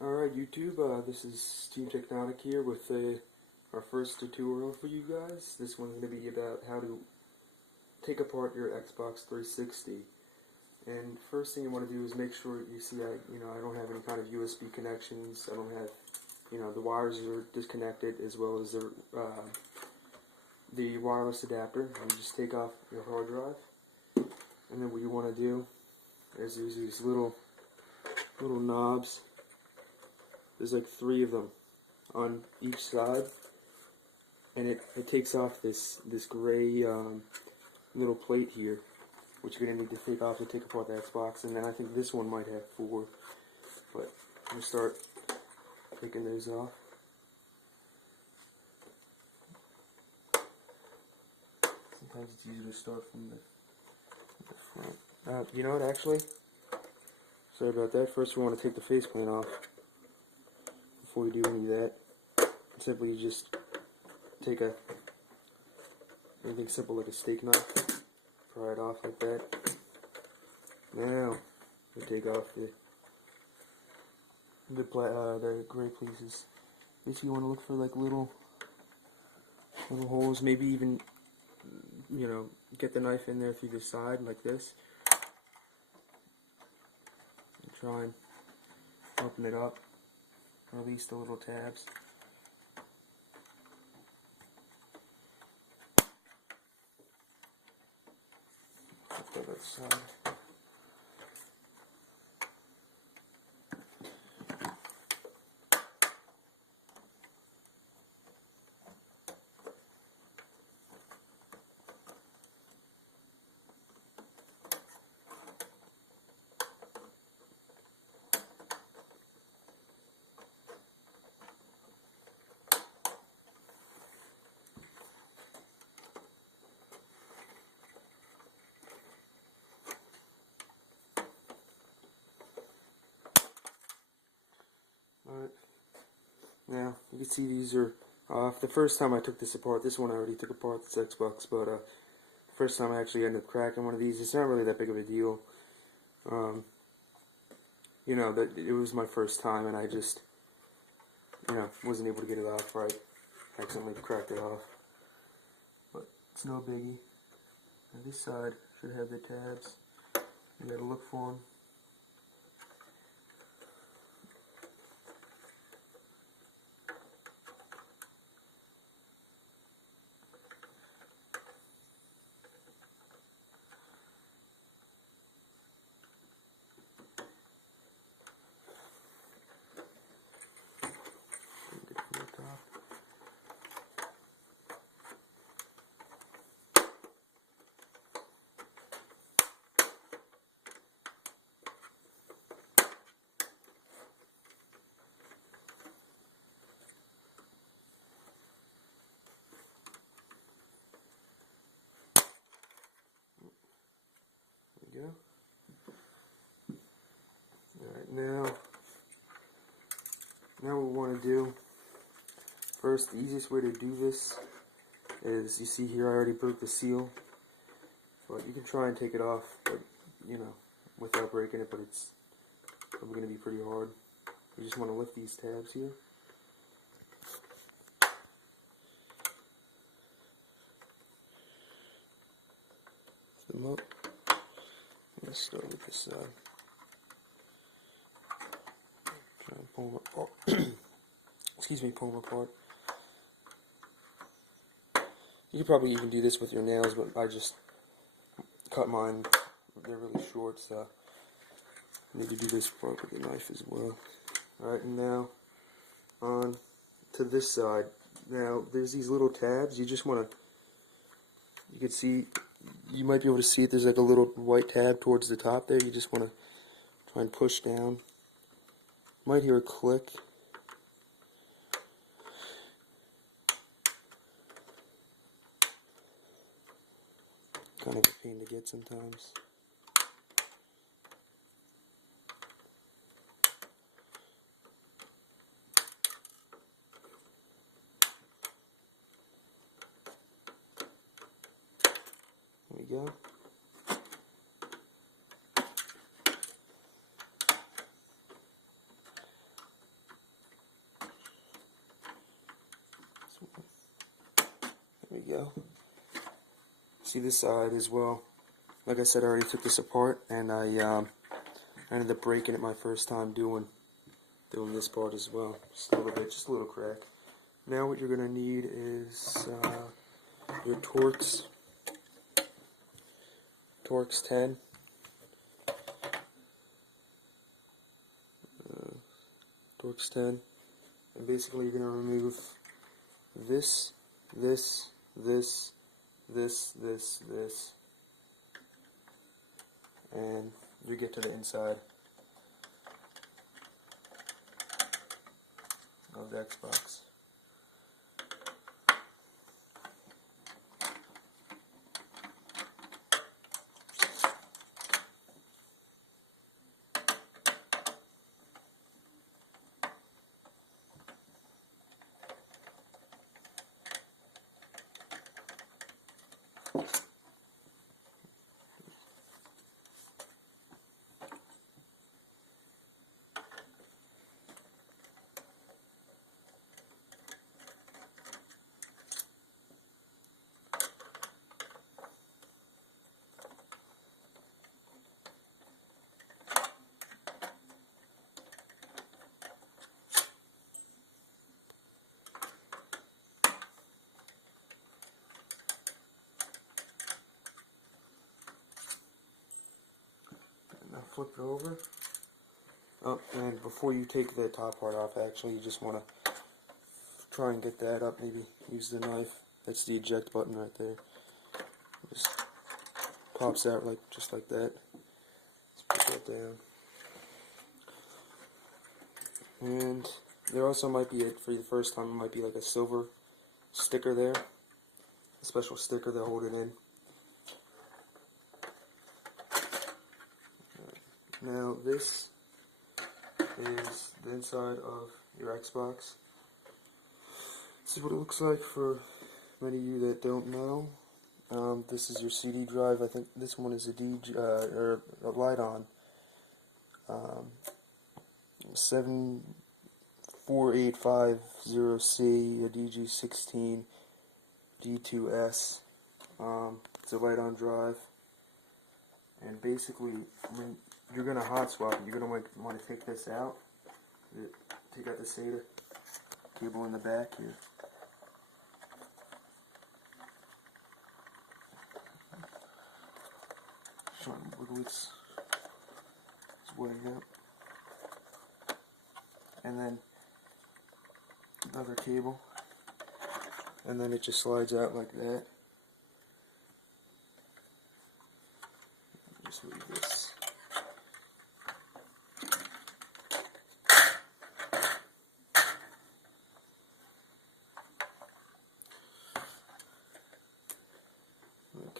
Alright YouTube, this is Team Technotic here with our first tutorial for you guys. This one's going to be about how to take apart your Xbox 360. And first thing you want to do is make sure you see I don't have any kind of USB connections. I don't have, the wires are disconnected, as well as the wireless adapter. You just take off your hard drive, and then what you want to do is use these little knobs. There's like 3 of them on each side, and it takes off this gray little plate here, which you're going to need to take off to take apart the Xbox. And then I think this one might have 4, but I'm going to start taking those off. Sometimes it's easier to start from the front. You know what, actually? Sorry about that. First we want to take the faceplate off. Before you do any of that, simply you just take anything simple like a steak knife, pry it off like that. Now you take off the gray pieces. Basically, you want to look for like little holes. Maybe even get the knife in there through the side like this, and try and open it up. Release the little tabs. Put the other side. Alright, now you can see these are off. The first time I took this apart, this one I already took apart, this Xbox, but the first time I actually ended up cracking one of these. It's not really that big of a deal. That it was my first time, and I just, wasn't able to get it off right. I accidentally cracked it off. But it's no biggie. And this side should have the tabs. You gotta look for them. There we go. Alright, now what we want to do, first, the easiest way to do this is, you see here I already broke the seal, but you can try and take it off, but, without breaking it, but it's probably going to be pretty hard. You just want to lift these tabs here. Lift them up. Let's start with this side. Try and pull them apart. Excuse me, pull them apart. You could probably even do this with your nails, but I just cut mine. They're really short, so I need to do this part with the knife as well. Alright, and now on to this side. Now there's these little tabs. You just want to, you can see, you might be able to see it. There's like a little white tab towards the top there. You just want to try and push down. You might hear a click. Kind of a pain to get sometimes. There we go. we go. See this side as well. Like I said, I already took this apart, and I ended up breaking it my first time doing this part as well. Just a little bit, just a little crack. Now what you're gonna need is your Torx 10. Torx 10. And basically you're gonna remove this, and you get to the inside of the Xbox. Now flip it over. Oh, and before you take the top part off, actually, you just want to try and get that up. Maybe use the knife. That's the eject button right there. Just pops out just like that. Let's put that down. And there also might be, for the first time, it might be like a silver sticker there. A special sticker to hold it in. Now this is the inside of your Xbox. This is what it looks like for many of you that don't know. This is your CD drive. I think this one is a Lite-On 74850C, a DG16 D2S. It's a Lite-On drive, and basically, when you're gonna hot swap it, you're gonna want to take this out. Take out the SATA cable in the back here. Showing wiggle it's weighing up. And then another cable. And then it just slides out like that. Just leave this.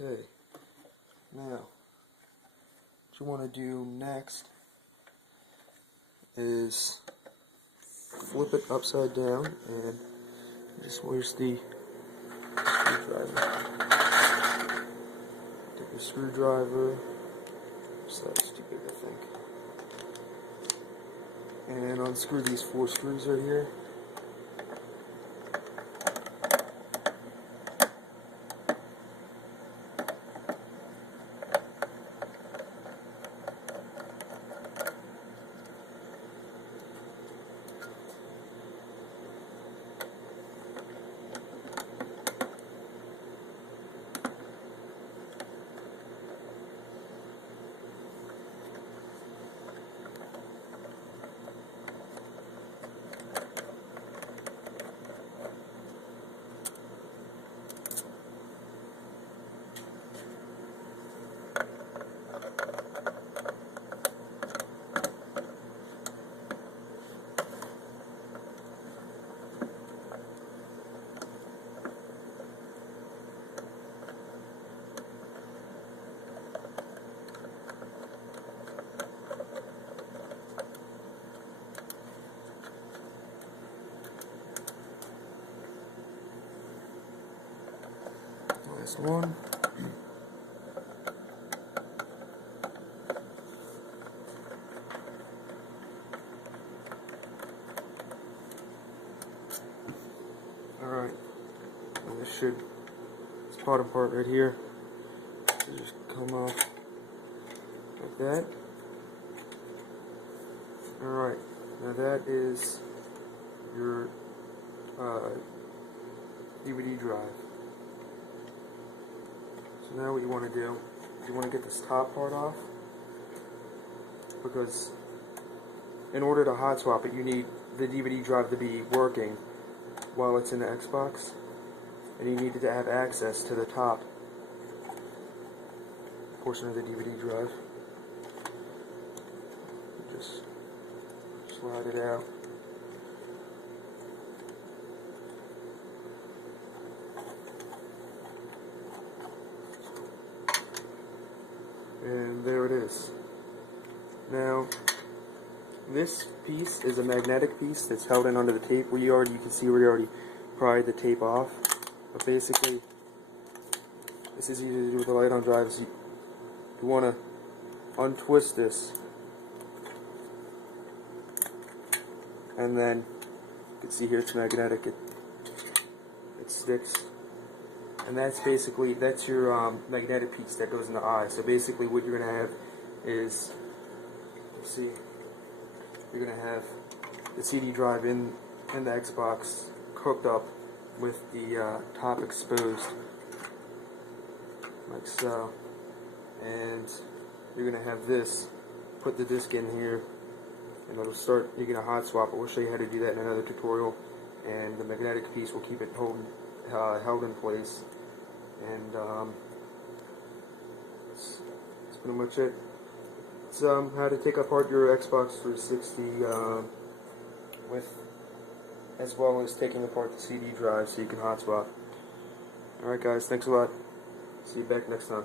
Okay, now what you want to do next is flip it upside down, and just where's the screwdriver? Take a screwdriver, so that's too big I think, and unscrew these 4 screws right here. Last one. Alright, this should bottom part right here. Just come off like that. Alright, now that is your DVD drive. So now what you want to do is you want to get this top part off, because in order to hot swap it, you need the DVD drive to be working while it's in the Xbox, and you need to have access to the top portion of the DVD drive. Just slide it out. And there it is. Now, this piece is a magnetic piece that's held in under the tape. You can see we already pried the tape off. But basically, this is easy to do with the light on drives. You want to untwist this, and then you can see here it's magnetic. It sticks. And that's your magnetic piece that goes in the eye. So basically what you're going to have is, see, you're going to have the CD drive in the Xbox hooked up with the top exposed, like so. And you're going to have this, put the disc in here, and it'll start, you're going to hot swap it. We'll show you how to do that in another tutorial. And the magnetic piece will keep it held in place. And that's pretty much it. It's how to take apart your Xbox 360 as well as taking apart the CD drive so you can hot swap. Alright guys, thanks a lot. See you back next time.